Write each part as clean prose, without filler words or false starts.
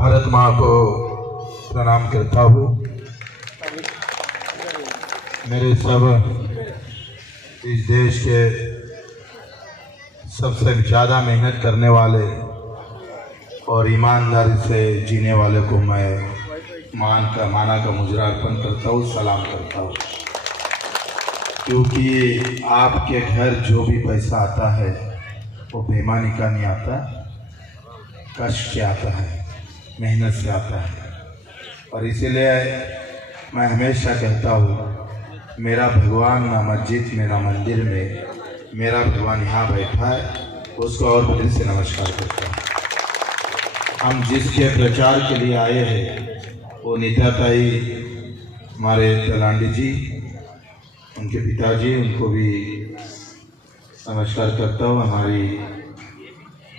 भारत माँ को प्रणाम करता हूँ। मेरे सब इस देश के सबसे ज़्यादा मेहनत करने वाले और ईमानदारी से जीने वाले को मैं माना का मुजरा अर्पण करता हूँ, सलाम करता हूँ। क्योंकि आपके घर जो भी पैसा आता है वो बेईमानी का नहीं आता, कष्ट से आता है, मेहनत से आता है। और इसीलिए मैं हमेशा कहता हूँ, मेरा भगवान ना मस्जिद में ना मंदिर में, मेरा भगवान यहाँ बैठा है, उसको और दिल से नमस्कार करता हूँ। हम जिसके प्रचार के लिए आए हैं वो निताताई हमारे तलांडी जी, उनके पिताजी, उनको भी नमस्कार करता हूँ। हमारी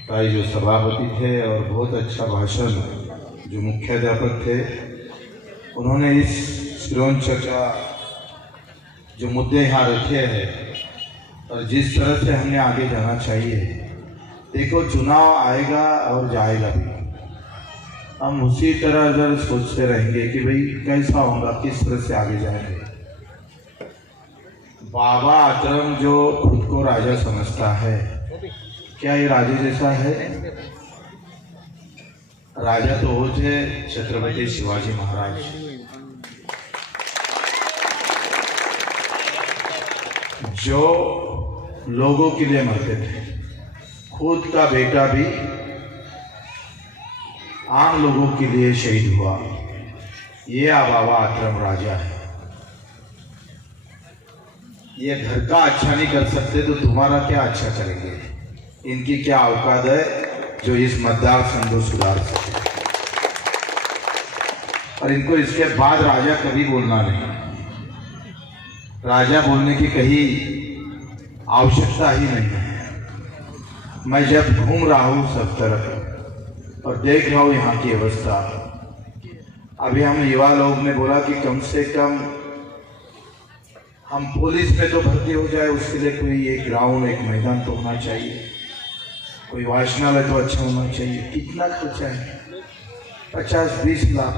ताई जो सभापति थे और बहुत अच्छा भाषण जो मुख्याध्यापक थे, उन्होंने इस सिरोंच का जो मुद्दे यहाँ रखे हैं और जिस तरह से हमने आगे जाना चाहिए। देखो, चुनाव आएगा और जाएगा भी, हम उसी तरह अगर सोचते रहेंगे कि भाई कैसा होगा, किस तरह से आगे जाएंगे। बाबा आतरम जो खुद को राजा समझता है, क्या ये राजा जैसा है? राजा तो वो थे छत्रपति शिवाजी महाराज, जो लोगों के लिए मरते थे। खुद का बेटा भी आम लोगों के लिए शहीद हुआ। ये बाबा आतरम राजा है। ये घर का अच्छा नहीं कर सकते तो तुम्हारा क्या अच्छा करेंगे? इनकी क्या औकात है जो इस मतदार संघ को सुधार सके? और इनको इसके बाद राजा कभी बोलना नहीं, राजा बोलने की कहीं आवश्यकता ही नहीं है। मैं जब घूम रहा हूँ सब तरफ और देख रहा हूँ यहाँ की अवस्था, अभी हम युवा लोग ने बोला कि कम से कम हम पुलिस में तो भर्ती हो जाए, उसके लिए कोई एक ग्राउंड, एक मैदान तो होना चाहिए, कोई वाचनालय तो अच्छा होना चाहिए। कितना खर्चा है? 50-20 लाख।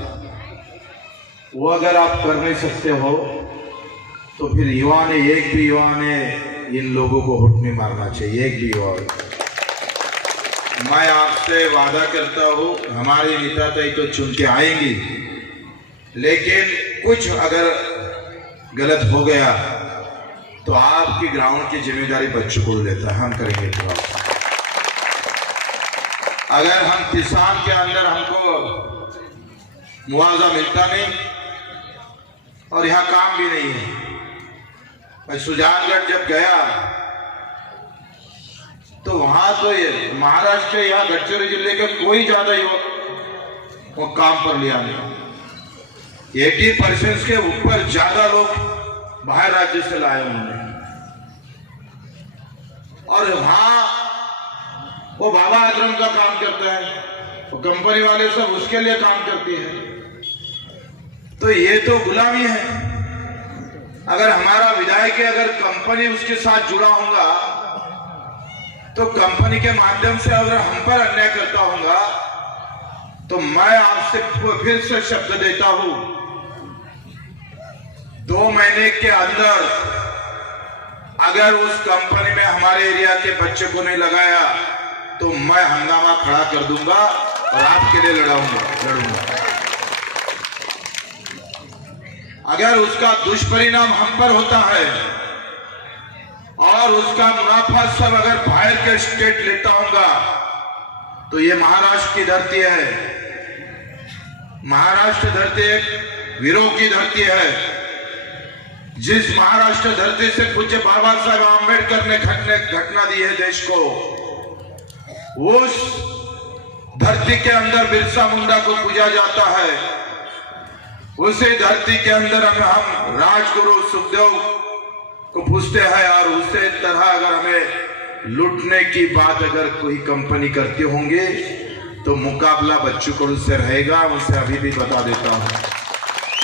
वो अगर आप कर नहीं सकते हो तो फिर एक भी युवा ने इन लोगों को वोट नहीं मारना चाहिए, एक भी युवा। मैं आपसे वादा करता हूँ, हमारी नेताताई तो चुन के आएंगी, लेकिन कुछ अगर गलत हो गया तो आपकी ग्राउंड की जिम्मेदारी बच्चों को लेता है, हम करेंगे जवाब। अगर हम किसान के अंदर हमको मुआवजा मिलता नहीं और यहाँ काम भी नहीं है। मैं सुजानगढ़ जब गया तो वहां तो ये महाराष्ट्र, यहाँ गडचिरोली जिले के कोई ज्यादा युवक वो काम पर लिया नहीं। 80% के ऊपर ज्यादा लोग बाहर राज्य से लाए उन्होंने। और वहां वो बाबा आतरम का काम करता है, वो कंपनी वाले सब उसके लिए काम करती है। तो ये तो गुलामी है। अगर हमारा विधायक अगर कंपनी उसके साथ जुड़ा होगा तो कंपनी के माध्यम से अगर हम पर अन्याय करता होगा तो मैं आपसे फिर से शब्द देता हूं, 2 महीने के अंदर अगर उस कंपनी में हमारे एरिया के बच्चे को नहीं लगाया तो मैं हंगामा खड़ा कर दूंगा और आपके लिए लड़ूंगा। अगर उसका दुष्परिणाम हम पर होता है और उसका मुनाफा सब अगर बाहर के स्टेट लेता होगा तो ये महाराष्ट्र की धरती है। महाराष्ट्र धरती एक वीरों की धरती है। जिस महाराष्ट्र धरती से पूज्य बाबा साहब आंबेडकर ने घटना दी है देश को, उस धरती के अंदर बिरसा मुंडा को पूजा जाता है। उसी धरती के अंदर हम राजगुरु सुखदेव को पूछते हैं। और उसी तरह अगर हमें लूटने की बात अगर कोई कंपनी करते होंगे तो मुकाबला बच्चों को उससे रहेगा। उसे अभी भी बता देता हूं,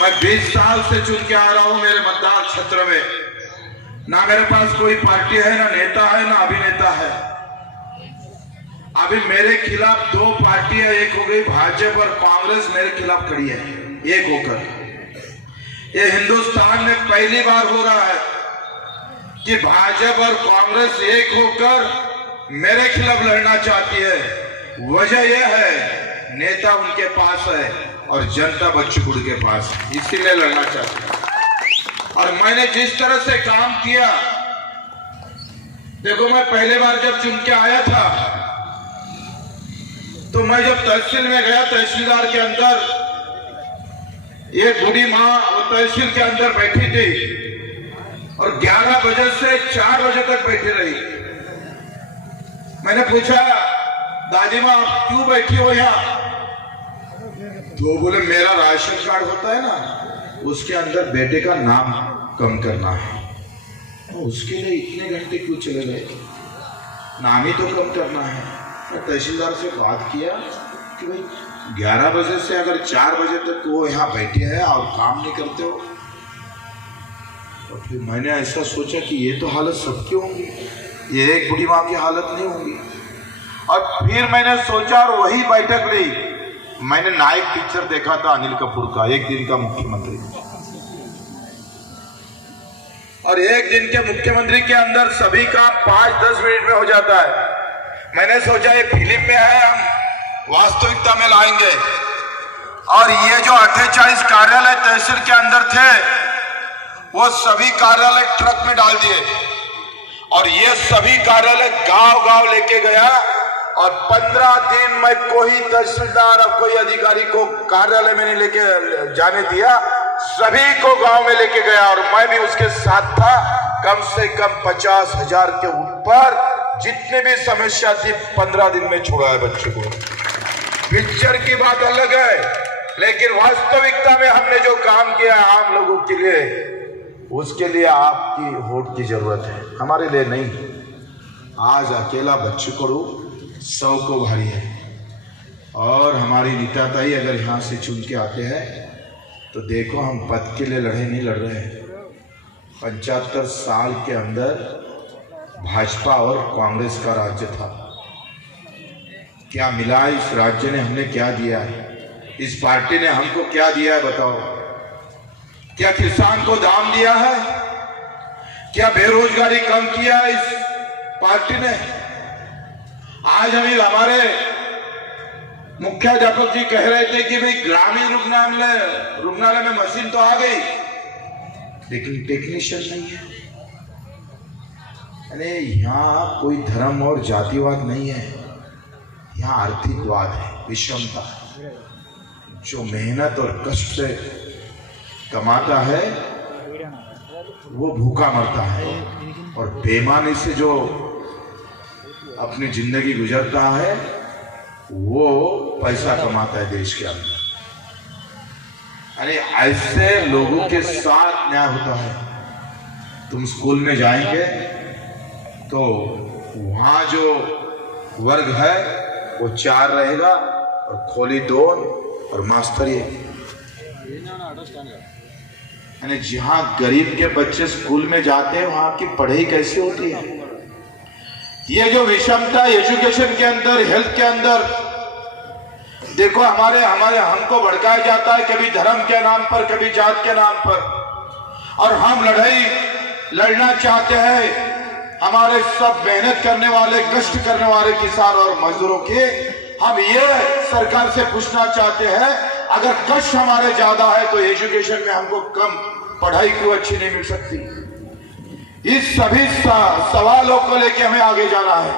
मैं 20 साल से चुन के आ रहा हूं मेरे मतदार क्षेत्र में। ना मेरे पास कोई पार्टी है, ना नेता है, ना अभिनेता है। अभी मेरे खिलाफ दो पार्टियां, एक हो गई भाजपा और कांग्रेस मेरे खिलाफ खड़ी है एक होकर। ये हिंदुस्तान में पहली बार हो रहा है कि भाजपा और कांग्रेस एक होकर मेरे खिलाफ लड़ना चाहती है। वजह यह है नेता उनके पास है और जनता बच्चू के पास, इसीलिए लड़ना चाहती है। और मैंने जिस तरह से काम किया, देखो मैं पहले बार जब चुन के आया था तो मैं जब तहसील में गया, तहसीलदार के अंदर एक बूढ़ी माँ वो तहसील के अंदर बैठी थी और 11 बजे से 4 बजे तक बैठी रही। मैंने पूछा, दादी माँ आप क्यों बैठी हो यहाँ? तो बोले मेरा राशन कार्ड होता है ना, उसके अंदर बेटे का नाम कम करना है, तो उसके लिए इतने घंटे क्यों चले गए? नाम ही तो कम करना है। मैं तहसीलदार से बात किया कि भाई 11 बजे से अगर 4 बजे तक वो यहाँ बैठे हैं और काम नहीं करते हो। और फिर मैंने ऐसा सोचा कि ये तो हालत सबकी होंगी, ये एक बूढ़ी माँ की हालत नहीं होगी। और फिर मैंने सोचा और वही बैठक ली। मैंने नायक पिक्चर देखा था अनिल कपूर का, एक दिन का मुख्यमंत्री, और एक दिन के मुख्यमंत्री के अंदर सभी काम 5-10 मिनट में हो जाता है। मैंने सोचा ये फिल्म में है, हम वास्तविकता में लाएंगे। और ये जो 48 कार्यालय तहसील के अंदर थे वो सभी कार्यालय ट्रक में डाल दिए और ये सभी कार्यालय गांव-गांव लेके गया। और 15 दिन में कोई तहसीलदार और कोई अधिकारी को कार्यालय में नहीं लेके जाने दिया, सभी को गांव में लेके गया और मैं भी उसके साथ था। कम से कम 50,000 के ऊपर जितने भी समस्या थी 15 दिन में छोड़ा है बच्चे को। पिक्चर की बात अलग है, लेकिन वास्तविकता में हमने जो काम किया आम लोगों के लिए, उसके लिए आपकी वोट की जरूरत है, हमारे लिए नहीं। आज अकेला बच्चे को 100 को भारी है। और हमारी नीताताई अगर यहाँ से चुन के आते हैं तो देखो हम पद के लिए नहीं लड़ रहे हैं। 75 साल के अंदर भाजपा और कांग्रेस का राज्य था। क्या मिला इस राज्य ने? हमने क्या दिया है? इस पार्टी ने हमको क्या दिया है बताओ? क्या किसान को दाम दिया है? क्या बेरोजगारी कम किया है इस पार्टी ने? आज हमारे मुख्याध्यापक जी कह रहे थे कि भाई ग्रामीण रुग्णालय में मशीन तो आ गई, लेकिन टेक्नीशियन नहीं है। अरे यहाँ कोई धर्म और जातिवाद नहीं है, यहाँ आर्थिकवाद है, विषमता है। जो मेहनत और कष्ट से कमाता है वो भूखा मरता है, और बेईमानी से जो अपनी जिंदगी गुजरता है वो पैसा कमाता है देश के अंदर। अरे ऐसे लोगों के साथ न्याय होता है। तुम स्कूल में जाएंगे तो वहां जो वर्ग है वो 4 रहेगा और खोली 2 और मास्टर 1। यानी जहां गरीब के बच्चे स्कूल में जाते हैं वहां की पढ़ाई कैसी होती है? ये जो विषमता एजुकेशन के अंदर, हेल्थ के अंदर, देखो हमको भड़काया जाता है, कभी धर्म के नाम पर, कभी जात के नाम पर। और हम लड़ाई लड़ना चाहते हैं हमारे सब मेहनत करने वाले, कष्ट करने वाले किसान और मजदूरों के। हम ये सरकार से पूछना चाहते हैं, अगर कष्ट हमारे ज्यादा है तो एजुकेशन में हमको कम पढ़ाई क्यों अच्छी नहीं मिल सकती? इस सभी सवालों को लेके हमें आगे जाना है।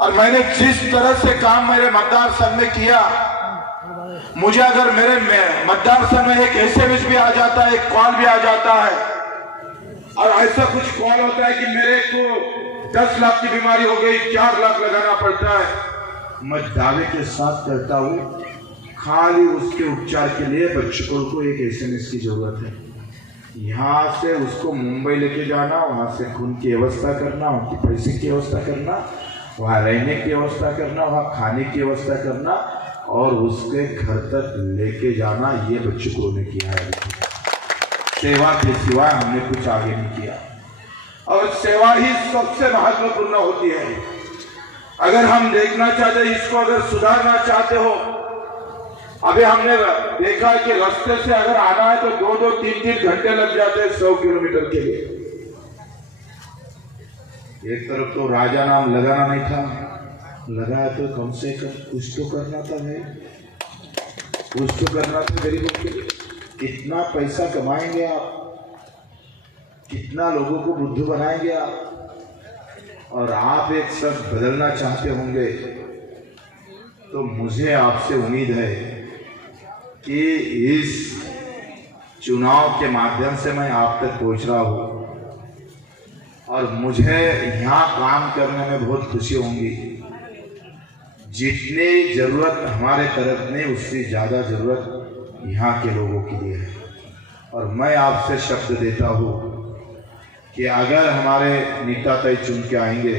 और मैंने जिस तरह से काम मेरे मतदार संघ में किया, मुझे अगर मेरे मतदार संघ में एक SMS भी आ जाता है, एक कॉल भी आ जाता है, और ऐसा कुछ कॉल होता है कि मेरे को 10 लाख की बीमारी हो गई, 4 लाख लगाना पड़ता है, मैं दावे के साथ कहता हूँ खाली उसके उपचार के लिए बच्चों को एक SMS की जरूरत है। यहाँ से उसको मुंबई लेके जाना, वहाँ से खून की व्यवस्था करना, उनकी पैसे की व्यवस्था करना, वहाँ रहने की व्यवस्था करना, वहाँ खाने की व्यवस्था करना और उसके घर तक लेके जाना, ये बच्चों ने किया है। सेवा के सिवा हमने कुछ आगे नहीं किया। और सेवा ही सबसे महत्वपूर्ण होती है। अगर हम देखना चाहते, इसको अगर सुधारना चाहते हो, अभी हमने देखा कि रास्ते से अगर आना है तो 2-2, 3-3 घंटे लग जाते हैं 100 किलोमीटर के लिए। एक तरफ तो राजा नाम लगाना नहीं था, लगाया तो कम से कम कुछ तो करना था भाई, कुछ तो करना था गरीबों के लिए। कितना पैसा कमाएंगे आप, कितना लोगों को बुद्धू बनाएंगे आप, और आप एक सब बदलना चाहते होंगे। तो मुझे आपसे उम्मीद है कि इस चुनाव के माध्यम से मैं आप तक पहुंच रहा हूं, और मुझे यहाँ काम करने में बहुत खुशी होंगी। जितनी जरूरत हमारे तरफ में, उससे ज़्यादा जरूरत यहाँ के लोगों के लिए है। और मैं आपसे शब्द देता हूँ कि अगर हमारे नेता तय चुन के आएंगे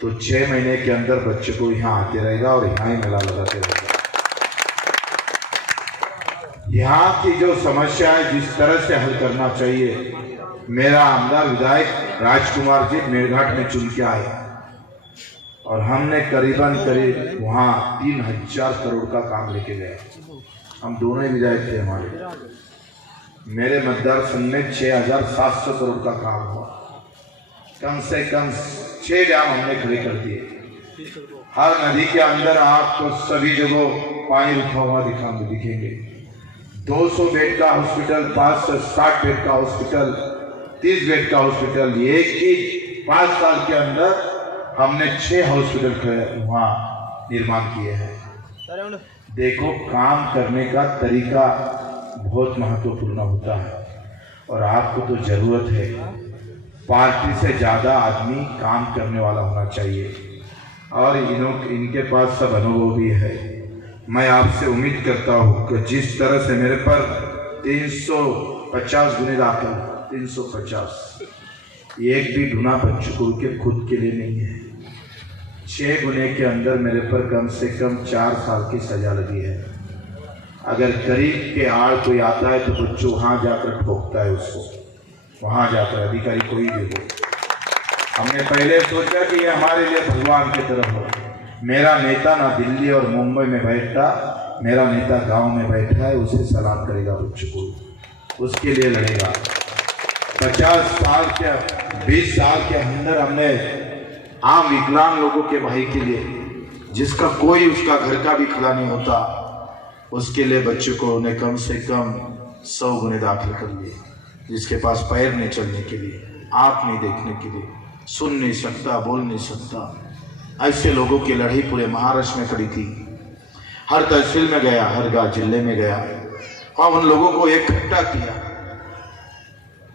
तो 6 महीने के अंदर बच्चों को यहाँ आते रहेगा और यहाँ ही मेला लगाते रहेगा। यहाँ की जो समस्या है जिस तरह से हल करना चाहिए, मेरा आमदार विधायक राजकुमार जी मेरघाट में चुन के आए, और हमने करीब वहाँ 3000 करोड़ का काम लेके गए। हम दोनों ही विधायक थे, हमारे मेरे मतदार संघ में 6700 करोड़ का काम हुआ। कम से कम 6 डैम हमने खड़े कर दिए। हर नदी के अंदर आपको सभी जगह पानी रुका हुआ दिखेंगे। 200 बेड का हॉस्पिटल, 560 बेड का हॉस्पिटल, 30 बेड का हॉस्पिटल, एक ही 5 साल के अंदर हमने 6 हॉस्पिटल वहाँ निर्माण किए हैं। देखो, काम करने का तरीका बहुत महत्वपूर्ण होता है, और आपको तो जरूरत है पार्टी से ज़्यादा आदमी काम करने वाला होना चाहिए, और इनके पास सब अनुभव भी है। मैं आपसे उम्मीद करता हूँ कि जिस तरह से मेरे पर 350 गुने दाखिल, 350, एक भी गुना बच्चों के खुद के लिए नहीं है। 6 गुने के अंदर मेरे पर कम से कम 4 साल की सजा लगी है। अगर गरीब के आड़ कोई आता है तो बच्चों वहाँ जाकर ठोकता है उसको, वहाँ जाकर, अधिकारी कोई भी हो। हमने पहले सोचा कि ये हमारे लिए भगवान की तरफ हो। मेरा नेता ना दिल्ली और मुंबई में बैठता, मेरा नेता गांव में बैठा है, उसे सलाम करेगा बच्चों को, उसके लिए लड़ेगा। 50 साल के 20 साल के अंदर हमने आम विकलांग लोगों के भाई के लिए, जिसका कोई उसका घर का भी खड़ा नहीं होता, उसके लिए बच्चों को उन्हें कम से कम 100 गुने दाखिल कर लिए। जिसके पास पैर नहीं चलने के लिए, आँख नहीं देखने के लिए, सुन नहीं सकता, बोल नहीं सकता, ऐसे लोगों की लड़ाई पूरे महाराष्ट्र में खड़ी थी। हर तहसील में गया, हर जिले में गया, और उन लोगों को इकट्ठा किया।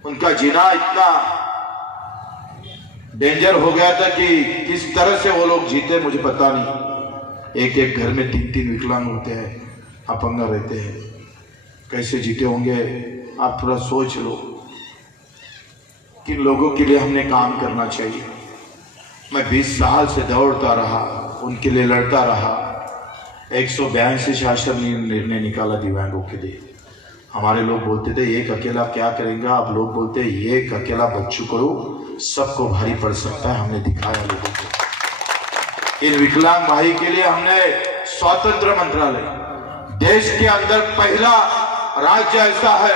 उनका जीना इतना डेंजर हो गया था कि किस तरह से वो लोग जीते मुझे पता नहीं। एक घर में 3-3 विकलांग होते हैं, अपंग रहते हैं, कैसे जीते होंगे आप थोड़ा सोच लो। किन लोगों के लिए हमने काम करना चाहिए। मैं 20 साल से दौड़ता रहा, उनके लिए लड़ता रहा। 182 शासन निर्णय निकाला दिव्यांगों के लिए। हमारे लोग बोलते थे एक अकेला क्या करेगा, अब लोग बोलते हैं एक अकेला बच्चों करो, सबको भारी पड़ सकता है। हमने दिखाया लोगों को। इन विकलांग भाई के लिए हमने स्वतंत्र मंत्रालय, देश के अंदर पहला राज्य ऐसा है,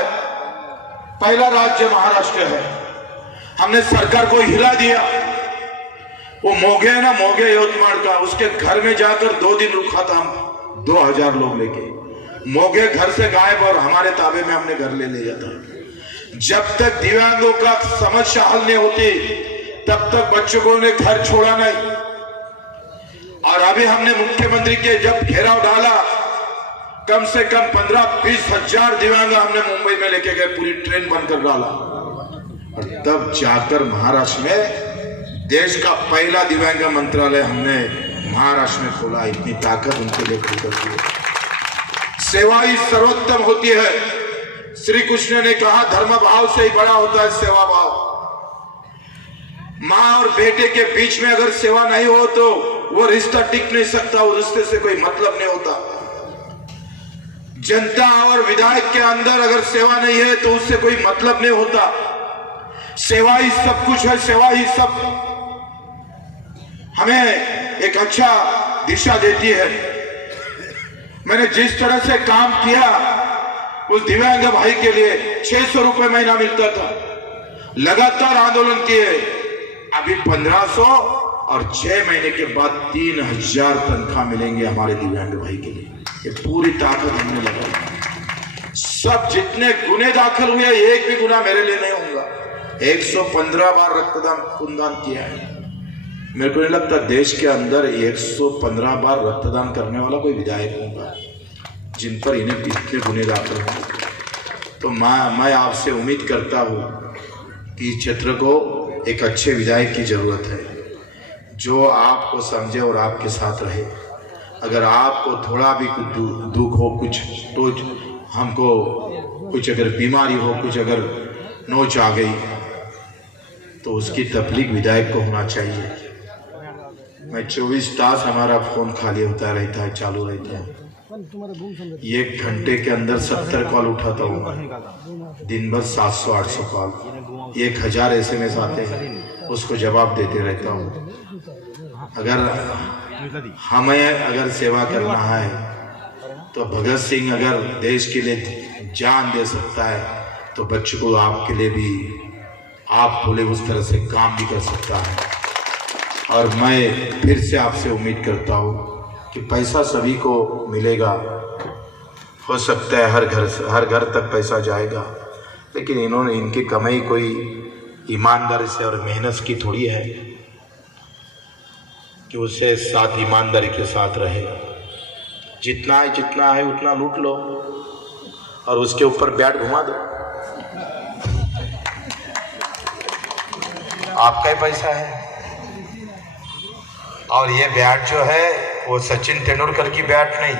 पहला राज्य महाराष्ट्र है, हमने सरकार को हिला दिया। वो मोगे है ना, मोगे यवतमाल का, उसके घर में जाकर 2 दिन रुका था हम, 2000 लोग लेके। मोगे घर से गायब और हमारे ताबे में हमने घर ले लिया था। जब तक दिव्यांगों का समस्या हल नहीं होती तब तक बच्चों को उन्हें घर छोड़ा नहीं। और अभी हमने मुख्यमंत्री के जब घेराव डाला, कम से कम 15-20 हजार दिव्यांग हमने मुंबई में लेके गए, पूरी ट्रेन बंद कर डाला। और तब जाकर महाराष्ट्र में देश का पहला दिव्यांग मंत्रालय हमने महाराष्ट्र में खोला। इतनी ताकत उनके लिए खुल करती है। सेवा ही सर्वोत्तम होती है। श्री कृष्ण ने कहा धर्म भाव से ही बड़ा होता है सेवा भाव। माँ और बेटे के बीच में अगर सेवा नहीं हो तो वो रिश्ता टिक नहीं सकता, उस रिश्ते से कोई मतलब नहीं होता। जनता और विधायक के अंदर अगर सेवा नहीं है तो उससे कोई मतलब नहीं होता। सेवा ही सब कुछ है, सेवा ही सब। हमें एक अच्छा दिशा देती है। मैंने जिस तरह से काम किया उस दिव्यांग भाई के लिए 600 रुपए महीना मिलता था, लगातार आंदोलन किए, अभी 1500 और 6 महीने के बाद 3000 तनख्वाह मिलेंगे हमारे दिव्यांग भाई के लिए। ये पूरी ताकत हमने लगाई। सब जितने गुने दाखिल हुए एक भी गुना मेरे लिए नहीं होगा। 115 बार रक्तदान खूनदान किया है। मेरे को नहीं लगता देश के अंदर 115 बार रक्तदान करने वाला कोई विधायक होगा जिन पर इन्हें इतने गुने दाखिल होंगे। तो मैं आपसे उम्मीद करता हूँ कि इस क्षेत्र को एक अच्छे विधायक की जरूरत है जो आपको समझे और आपके साथ रहे। अगर आपको थोड़ा भी कुछ दुख हो, कुछ तो हमको कुछ अगर बीमारी हो, कुछ अगर नोच आ गई तो उसकी तकलीफ विधायक को होना चाहिए। मैं 24 तास हमारा फोन खाली होता रहता है, चालू रहता है। 1 घंटे के अंदर 70 कॉल उठाता हूँ, दिन भर 700-800 कॉल, 1000 SMS आते हैं, उसको जवाब देते रहता हूँ। अगर सेवा करना है तो भगत सिंह अगर देश के लिए जान दे सकता है तो बच्चों को आपके लिए भी आप बोले उस तरह से काम भी कर सकता है। और मैं फिर से आपसे उम्मीद करता हूँ कि पैसा सभी को मिलेगा, हो सकता है हर घर तक पैसा जाएगा, लेकिन इनकी कमाई कोई ईमानदारी से और मेहनत की थोड़ी है कि उसे साथ ईमानदारी के साथ रहे। जितना है उतना लूट लो और उसके ऊपर बैट घुमा दो, आपका ही पैसा है। और ये बैट जो है वो सचिन तेंदुलकर की बैट नहीं,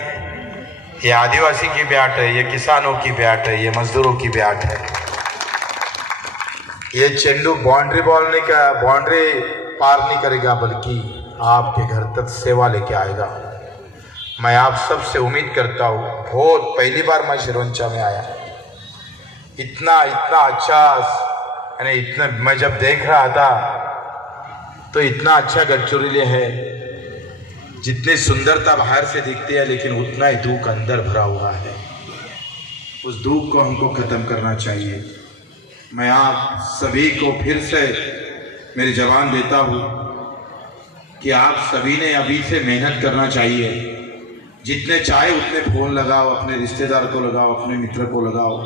ये आदिवासी की बैट है, ये किसानों की बैट है, ये मजदूरों की बैट है। ये चेंडू बाउंड्री पार नहीं करेगा, बल्कि आपके घर तक सेवा लेके आएगा। मैं आप सबसे उम्मीद करता हूँ, बहुत पहली बार मैं शिरोंचा में आया, इतना अच्छा, यानी इतना मैं जब देख रहा था तो इतना अच्छा गढ़चिरौली है, जितनी सुंदरता बाहर से दिखती है लेकिन उतना ही दुख अंदर भरा हुआ है। उस दुख को हमको खत्म करना चाहिए। मैं आप सभी को फिर से मेरी जवान देता हूँ कि आप सभी ने अभी से मेहनत करना चाहिए। जितने चाहे उतने फोन लगाओ, अपने रिश्तेदार को लगाओ, अपने मित्र को लगाओ,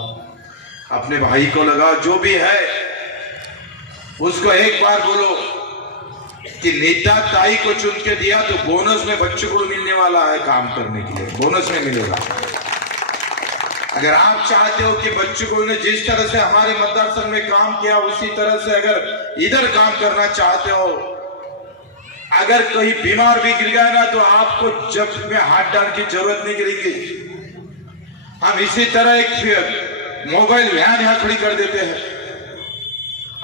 अपने भाई को लगाओ, जो भी है उसको एक बार बोलो कि नेता ताई को चुन के दिया तो बोनस में बच्चों को मिलने वाला है, काम करने के लिए बोनस में मिलेगा। अगर आप चाहते हो कि बच्चों को ने जिस तरह से हमारे मतदार संघ में काम किया उसी तरह से अगर इधर काम करना चाहते हो, अगर कोई बीमार भी गिर गया ना तो आपको जब में हाथ डालने की जरूरत नहीं गिरेगी। हम इसी तरह एक मोबाइल वैन यहां खड़ी कर देते हैं,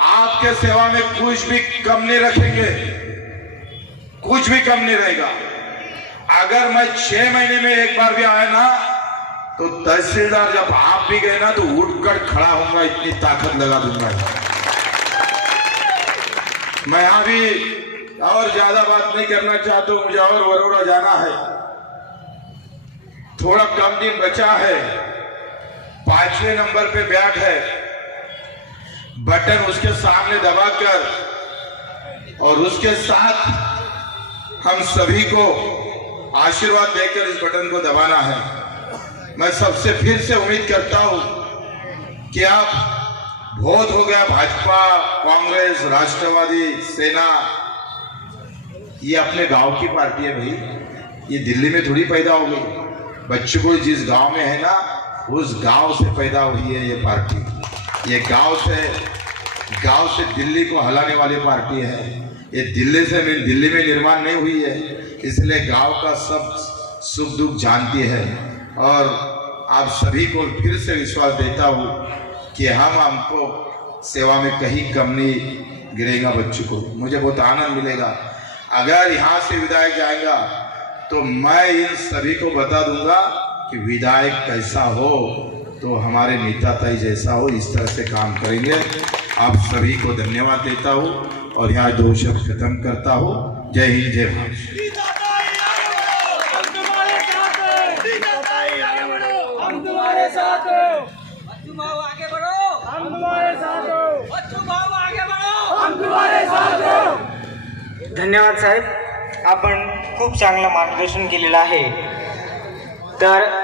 आपके सेवा में कुछ भी कम नहीं रखेंगे, कुछ भी कम नहीं रहेगा। अगर मैं 6 महीने में एक बार भी आया ना तो तहसीलदार जब आप भी गए ना तो उठकर खड़ा होऊंगा, इतनी ताकत लगा दूंगा। मैं यहां भी और ज्यादा बात नहीं करना चाहता हूं, मुझे और वरोड़ा जाना है, थोड़ा कम दिन बचा है। 5वें नंबर पे बैट है, बटन उसके सामने दबाकर और उसके साथ हम सभी को आशीर्वाद देकर इस बटन को दबाना है। मैं सबसे फिर से उम्मीद करता हूं कि आप बहुत हो गया, भाजपा, कांग्रेस, राष्ट्रवादी, सेना, ये अपने गांव की पार्टी है भाई, ये दिल्ली में थोड़ी पैदा हो गई। बच्चों को जिस गांव में है ना उस गांव से पैदा हुई है ये पार्टी। ये गांव से दिल्ली को हिलाने वाली पार्टी है। ये दिल्ली में निर्माण नहीं हुई है, इसलिए गांव का सब सुख दुख जानती है। और आप सभी को फिर से विश्वास देता हूँ कि हमको सेवा में कहीं कम नहीं गिरेगा। बच्चों को मुझे बहुत आनंद मिलेगा। अगर यहाँ से विधायक जाएगा तो मैं इन सभी को बता दूंगा कि विधायक कैसा हो तो हमारे नेता ताई जैसा हो, इस तरह से काम करेंगे। आप सभी को धन्यवाद देता हूँ और यहाँ 2 शब्द खत्म करता हूँ। जय हिंद, जय भारत। साथ हो, बच्चू भाऊ आगे बढ़ो, हम तुम्हारे साथ हो, बच्चू भाऊ आगे बढ़ो, हम तुम्हारे साथ हो। धन्यवाद साहेब, आपण खूप चांगलं मार्गदर्शन केलेलं आहे. तर